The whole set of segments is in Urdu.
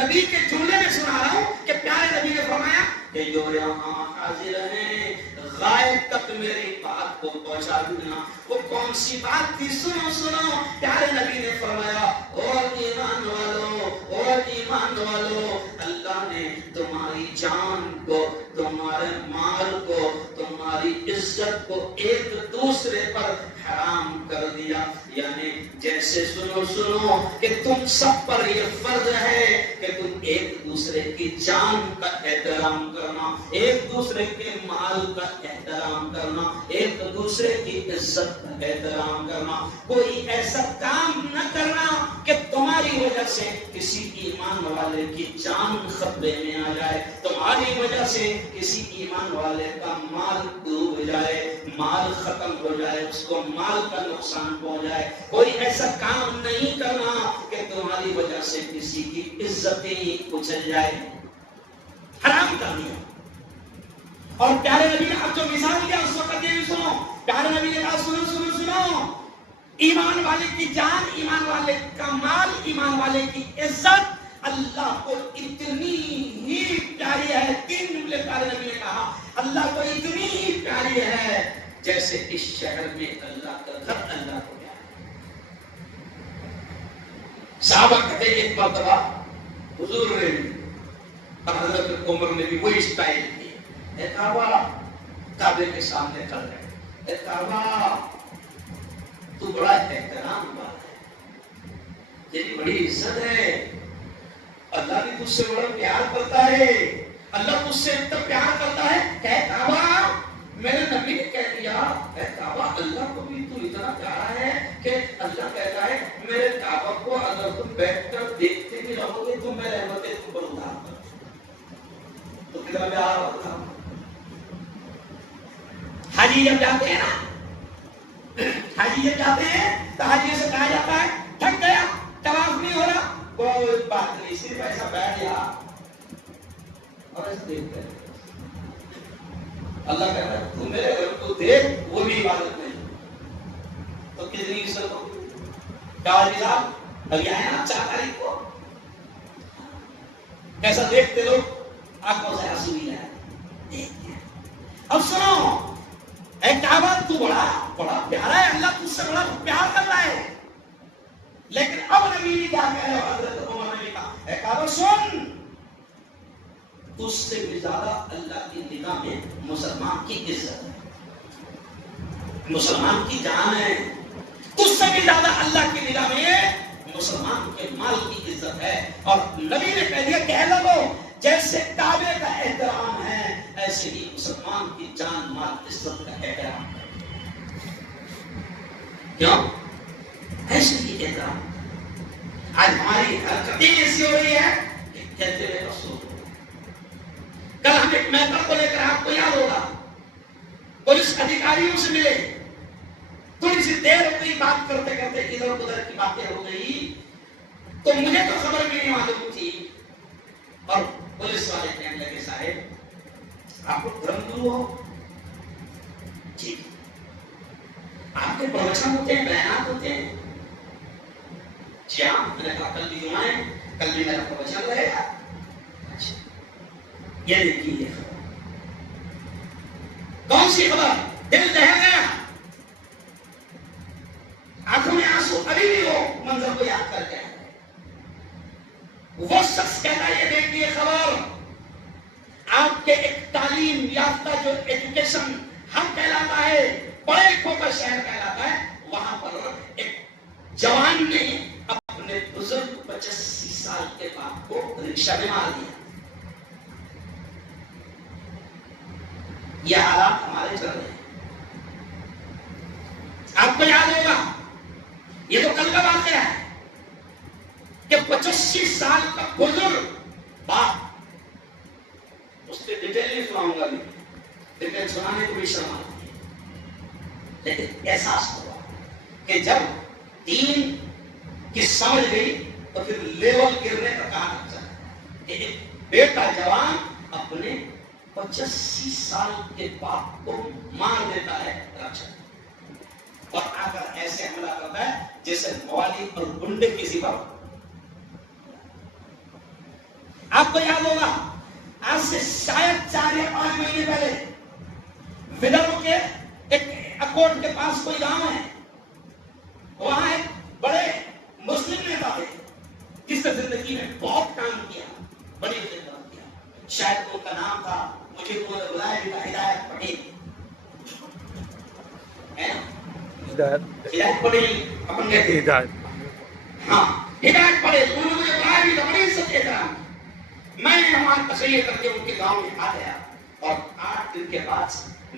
نبی کے جملے میں سنا رہا ہوں کہ پیارے نبی نے فرمایا کہ جو یہاں حاضر ہیں غائب تک میری بات کو پہنچا دینا. وہ کون سی بات تھی؟ سنو سنو. پیارے نبی نے فرمایا اور ایمان والو اللہ نے تمہاری جان کو، تمہارے مال کو، تمہاری عزت کو ایک دوسرے پر حرام کر دیا. یعنی جیسے سنو کہ تم سب پر یہ فرض ہے کہ تم ایک دوسرے کی جان کا احترام کرنا، ایک دوسرے کے مال کا احترام کرنا، ایک دوسرے کی عزت کا احترام کرنا. کوئی ایسا کام نہ کرنا کہ تمہاری وجہ سے کسی ایمان والے کی جان خطرے میں آ جائے، تمہاری وجہ سے کسی ایمان والے کا مال ڈوب جائے، مال ختم ہو جائے، اس کو مال کا نقصان پہنچ جائے. کوئی ایسا کام نہیں کرنا کہ تمہاری وجہ سے کسی کی عزتیں کچل جائے. حرام کر دیا. اور پیارے نبی نے اب جو مثال دیا اس وقت یہ بھی سنو. پیارے نبی نے کہا سنو ایمان والے کی جان، ایمان والے کا مال، ایمان والے کی عزت اللہ کو اتنی ہی پیاری ہے. 3 جملے پیارے نبی نے کہا اللہ کو اتنی ہی پیاری ہے جیسے اس شہر میں اللہ کا گھر اللہ کو پیارا ہے. صحابہ کہتے ایک مرتبہ حضور نے اور حضرت عمر نے بھی وہی اسٹائل کی. اے کعبہ، کعبے کے سامنے کر رہے، اے کعبہ تو بڑا احترام والا ہے، تیری بڑی عزت ہے، اللہ بھی تجھ سے بڑا پیار کرتا ہے، اللہ تجھ سے اتنا پیار کرتا ہے کہ اے کعبہ، میرے نبی نے کہہ دیا اے کعبہ اللہ کو بھی تو اتنا پیارا ہے کہ اللہ کہتا ہے میرے کعبہ کو اگر تم بیٹھ کر دیکھتے بھی رہو گے تو میں رحمتیں تم پر اتار دوں. تو کتنا پیار ہوتا. حاجی جب جاتے ہیں نا، حاجی جب جاتے ہیں تو حاجی سے کہا جاتا ہے تھک گیا، طواف نہیں ہو رہا، کوئی بات نہیں، صرف ایسا بیٹھ گیا اور ایسا دیکھتے ہیں. اللہ کہتا ہے تو میرے گھر کو دیکھ، وہ بھی عبادت نہیں. تو کتنی عزت ہوگی. کاجی صاحب ابھی آئے نا 4 تاریخ کو، کیسا دیکھتے لوگ، آنکھوں سے آنسو بھی آئے. اب سنو، اے کعبہ تو بڑا پیارا ہے، اللہ تجھ سے بڑا پیار کر رہا ہے. لیکن اب نبی کیا کہہ رہے ہو؟ حضرت عمر نے کہا اے کعبہ سن، تجھ سے بھی زیادہ اللہ کی نگاہ میں مسلمان کی عزت ہے، مسلمان کی جان ہے. تجھ سے بھی زیادہ اللہ کی نگاہ میں مسلمان کے مال کی عزت ہے. اور نبی نے کہہ دیا کہ لوگوں جیسے کعبے کا احترام ہے ایسے ہی مسلمان کی جان مال عزت کا احترام ہے. کیوں؟ ایسے ہی احترام. آج ہماری حرکتیں ایسی ہو رہی ہے کہ کہتے ہوئے افسوس. کل ہم ایک محفل کو لے کر، آپ کو یاد ہوگا، پولیس ادھیکاریوں سے ملے، تھوڑی سی دیر ہو گئی، بات کرتے کرتے ادھر ادھر کی باتیں ہو گئی، تو مجھے تو خبر بھی نہیں معلوم تھی. اور پولیس والے کہنے لگے صاحب آپ کو دھرم گرو ہو؟ جی. آپ کے پروچن ہوتے ہیں، بیانات ہوتے ہیں؟ جی ہاں. میں نے کہا کل بھی جمعہ ہے، کل بھی میرا پروچن رہے گا. اچھا یہ دیکھیے یہ خبر. کون سی خبر؟ دل دہل گیا، آنکھوں میں آنسو ابھی بھی وہ منظر کو یاد کر کے. وہ شخص کہتا ہے یہ دیکھیے خبر، آپ کے ایک تعلیم یافتہ جو ایجوکیشن ہم کہلاتا ہے، پڑھے لکھوں کا شہر کہلاتا ہے، وہاں پر ایک جوان نے اپنے بزرگ 85 سال کے باپ کو رکشہ میں مار دیا. یہ حالات ہمارے چل رہے ہیں. آپ کو یاد ہوگا یہ تو کل کا واقعہ ہے کہ 85 سال کا بزرگ باپ، اس کے ڈیٹیل نہیں سناؤں گا، ڈیٹیل سنانے کو بھی شرم آتی ہے، لیکن احساس ہوا کہ جب دین کی سمجھ گئی تو پھر لیول گرنے کا کہاں لگتا ہے کہ ایک بیٹا جوان اپنے 85 سال کے باپ کو مار دیتا ہے رکشا، اور آ کر ایسے حملہ کرتا ہے جیسے موالی اور گنڈے کسی پر. آپ کو یاد ہوگا آج سے شاید 4 یا 5 مہینے پہلے ودرو کے ایک اکوٹ کے پاس کوئی گاؤں ہے، وہاں ایک بڑے مسلم نیتا تھے جس نے زندگی میں بہت کام کیا، بڑی خدمت کیا، شاید ان کا نام تھا، مجھے انہوں نے بلایا بھی تھا، ہدایت پٹیل ہے نا؟ ہدایت پٹیل اپن کہتے ہیں، ہاں ہدایت پٹیل، انہوں نے مجھے بلایا بھی تھا، بڑی عزت دیتا تھا۔ میں نے وہاں تشریح کر کے ان کے گاؤں میں آ گیا اور 8 دن کے بعد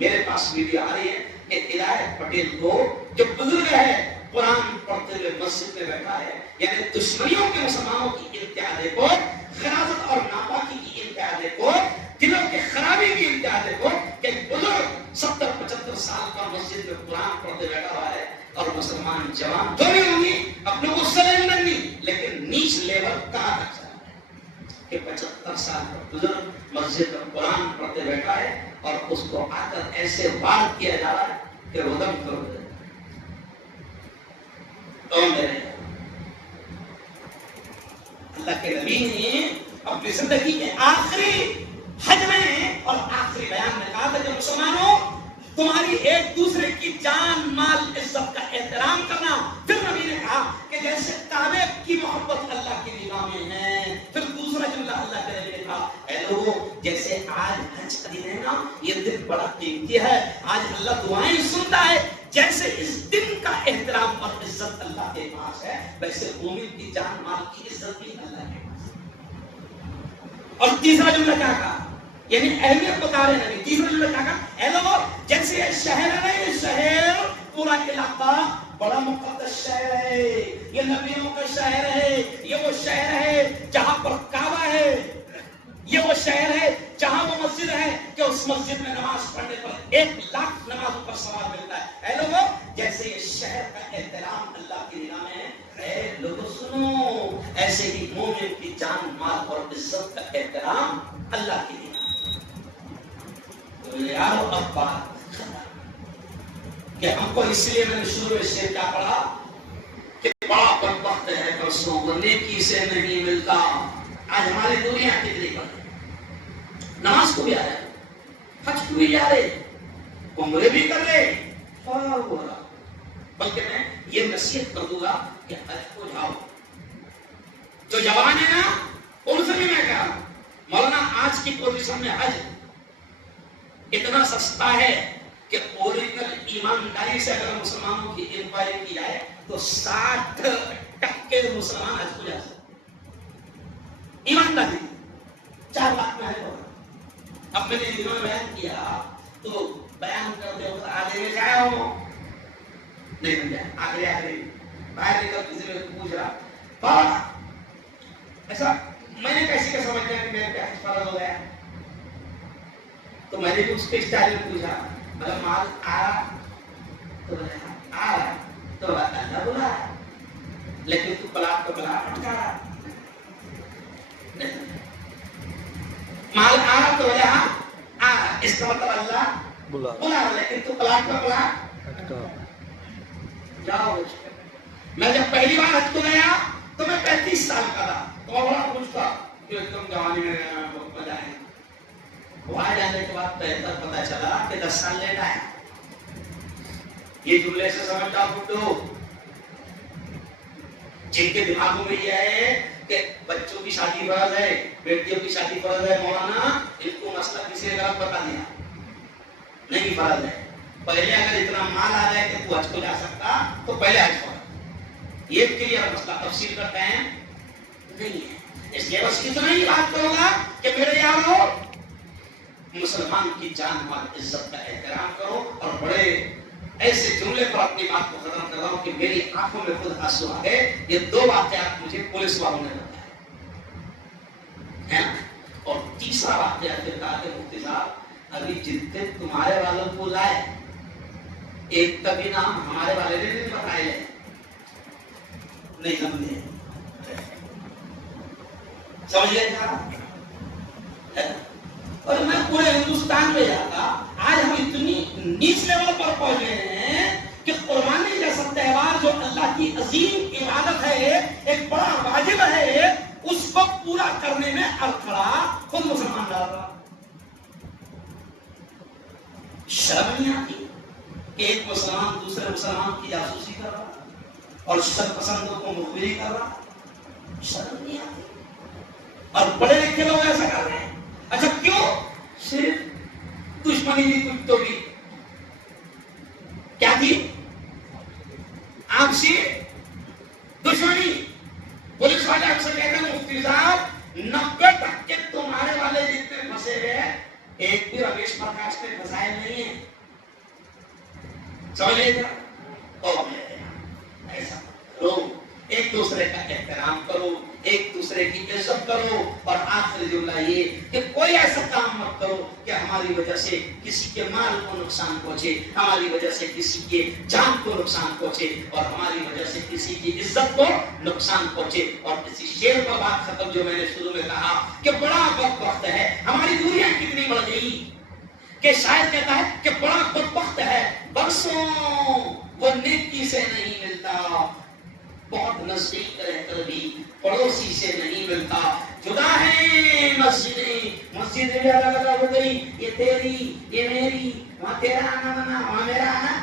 میرے پاس ویڈیو آ رہی ہے کہ ہدایت پٹیل کو جو بزرگ ہے قرآن پڑھتے ہوئے مسجد میں بیٹھا ہے، یعنی دشمنیوں کے مسلمانوں کی انتہا دیکھو، خرافت اور ناپاکی کی انتہا دیکھو، دلوں کے خرابی کی انتہا دیکھو کہ بزرگ 70-75 سال کا مسجد میں قرآن پڑھتے بیٹھا ہوا ہے اور مسلمان جوان جو بھی ہوں گی اپنے کو سلیم نہیں، لیکن نیچ لیول کہاں تک چلا کہ 75 سال کا بزرگ مسجد میں قرآن پڑھتے بیٹھا ہے اور اس کو آ کر ایسے وار کیا جا رہا ہے کہ وہ دم کرو دے۔ تو میرے اللہ کے نبی نے اپنی زندگی کے آخری حج میں اور آخری بیان میں کہا تھا کہ مسلمانوں تمہاری ایک دوسرے کی جان مال عزت کا احترام کرنا۔ پھر نبی نے کہا کہ جیسے کعبے کی محبت اللہ کی نگاہ میں ہے۔ پھر دوسرا جملہ اللہ کے نبی نے کہا، اے لوگوں جیسے آج حج کا دن ہے نا، یہ دن بڑا قیمتی ہے، آج اللہ دعائیں سنتا ہے، جیسے اس دن کا احترام اور عزت اللہ کے پاس ہے ویسے مومن کی جان مال کی عزت بھی اللہ کے پاس ہے۔ اور تیسرا جملہ کیا کہا، یعنی اہمیت بتا رہے ہیں، تیسرا جملہ کیا کہا، اے لوگوں جیسے یہ شہر ہے، یہ شہر پورا علاقہ بڑا مقدس شہر ہے، یہ نبیوں کا شہر ہے، یہ وہ شہر ہے جہاں پر کعبہ ہے، یہ وہ شہر ہے جہاں وہ مسجد ہے کہ اس مسجد میں نماز پڑھنے پر 1,00,000 نمازوں پر ثواب ملتا ہے۔ اے لوگوں جیسے یہ شہر کا احترام اللہ کی نگاہ میں ہے، اے لوگوں سنو ایسے ہی مومن کی جان مال اور عزت کا احترام اللہ کی نگاہ میں۔ یار اب بات کہ ہم کو اس لیے میں نے شروع میں شعر کیا پڑھا کہ بڑا بدبخت ہے پرسوں وہ نیکی سے نہیں ملتا۔ آج ہماری دنیا کتنی پر نماز کو بھی آ رہے، حج کو بھی جا رہے، عمرے بھی کر رہے، بلکہ میں یہ نصیحت کر دوں گا کہ حج کو جاؤ۔ جو جوان ہے نا ان سے بھی میں کہا مولانا آج کی پوزیشن میں حج اتنا سستا ہے کہ اوریجنل ایمانداری سے اگر مسلمانوں کی انکوائری کی جائے تو 60% مسلمان حج کو جا سکتے۔ ایمانداری 4 لاکھ میں ہے۔ اب میں نے دنوں میں بیان کیا تو بیان کرتے وقت آگے میں جایا ہوں نہیں بن جائے، آگے باہر نکل کسی میں پوچھ رہا ایسا میں نے کیسے کا سمجھ گیا کہ میرے پہ حج فرض ہو گیا، تو میں نے اس کے اسٹائل میں پوچھا اگر مال آ تو آ رہا تو اللہ بلا لیکن تو پلاٹ کو پلاٹ اٹکا رہا، مال آ رہا تو یہاں آ رہا، اس کا مطلب اللہ بلا رہا لیکن تو پلاٹ کا پلاٹ اٹکا جاؤ۔ میں جب پہلی بار حج کو گیا تو میں 35 سال کا تھا، تو میں بڑا خوش تھا کہ ایک دم جوانی میں بہت مزہ آیا۔ وہاں جانے کے بعد بہتر پتا چلا کہ 10 سال لیٹ آیا۔ یہ جملے سے سمجھ جاؤ بڈھو جن کے دماغوں میں یہ ہے کہ بچوں کی شادی فرض ہے، بیٹیوں کی شادی فرض ہے، مولانا ان کو مسئلہ کسی نے غلط بتا دیا، نہیں فرض ہے۔ پہلے اگر اتنا مال آ جائے کہ تو حج کو جا سکتا تو پہلے حج فرض، یہ کلیئر مسئلہ، تفصیل کا ٹائم نہیں ہے۔ اس لیے بس اتنا ہی بات کروں گا کہ میرے یارو مسلمان کی جان مال عزت کا احترام کرو، اور بڑے ایسے جملے پر اپنی بات کو ختم کر رہا ہوں کہ میری آنکھوں میں خود آنسو آ گئے۔ یہ 2 واقعات مجھے پولیس والوں نے بتایا، اور تیسرا واقعہ کہا کہ مفتی صاحب ابھی جتنے تمہارے والوں کو لائے ایک کا بھی نام ہمارے والے نے نہیں بتایا، نہیں سمجھے، سمجھ گئے کیا؟ اور میں پورے ہندوستان میں جاتا، آج ہم اتنی نیچ لیول پر پہنچ گئے ہیں کہ قربانی جیسا تہوار جو اللہ کی عظیم عبادت ہے، ایک بڑا واجب ہے، اس کو پورا کرنے میں اڑکھڑا خود مسلمان ڈال رہا. شرم نہیں آتی کہ ایک مسلمان دوسرے مسلمان کی جاسوسی کر رہا اور شر پسندوں کو مخبری کر رہا؟ شرم نہیں آتی. اور بڑے لکھے لوگ ایسا کر رہے ہیں. اچھا کیوں؟ صرف دشمنی بھی کچھ تو بھی کیا تھی؟ آپسی دشمنی. پولیس والے اکثر کہتے ہیں مفتی صاحب 90% تمہارے والے جتنے پھنسے ہوئے ایک بھی رمیش پرکاش میں فسائل نہیں ہے. سمجھ لیے ایسا کرو, ایک دوسرے کا احترام کرو, ایک دوسرے کی عزت کرو. اور آخری جملہ یہ کہ کوئی ایسا کام مت کرو کہ ہماری وجہ سے کسی کے مال کو نقصان پہنچے, ہماری وجہ سے کسی کے جان کو نقصان پہنچے, اور ہماری وجہ سے کسی کی عزت کو نقصان پہنچے. اور کسی شعر پر بات ختم جو میں نے شروع میں کہا کہ بڑا بدبخت ہے, ہماری دوریاں کتنی بڑھ گئی کہ شاید کہتا ہے کہ بڑا بدبخت ہے برسوں وہ نیکی سے نہیں ملتا, بہت نزدیک رہ کر بھی پڑوسی سے نہیں ملتا. جدا ہے مسجدیں, مسجدیں بھی الگ الگ ہو گئی, یہ تیری یہ میری, وہاں تیرا آنا منع وہاں میرا آنا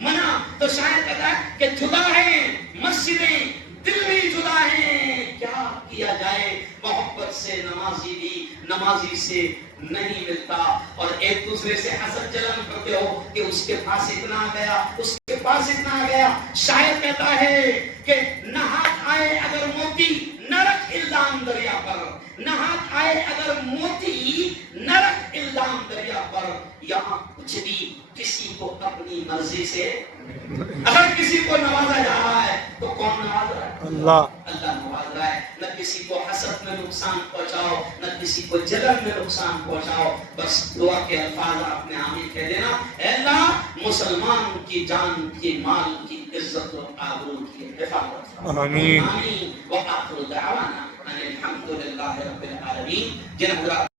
منع. تو شاید کہتا ہے کہ جدا ہے مسجدیں, دل بھی جدا ہے. کیا کیا جائے, محبت سے نمازی بھی نمازی سے نہیں ملتا. اور ایک دوسرے سے حسد جلن کرتے ہو کہ اس کے پاس اتنا آ گیا, اس کے پاس اتنا آ گیا. شاید کہتا ہے کہ نہات آئے اگر موتی نرک الزام دریا پر, نہات آئے اگر موتی نرک الزام دریا پر. یہاں کچھ بھی کسی کو اپنی مرضی سے, اگر کسی کو نوازا جا رہا ہے تو کون نواز رہا ہے؟ اللہ. اللہ نواز رہا ہے. نہ کسی کو حسد میں نقصان پہنچاؤ, نہ کسی کو جلن میں نقصان پہنچاؤ. بس دعا کے الفاظ آپ نے آمین کہہ دینا, اے اللہ مسلمان کی جان کی مال کی عزت و آبرو کی حفاظت. آمین. وآخر دعوانا ان الحمد للہ رب العالمین. جن حضرات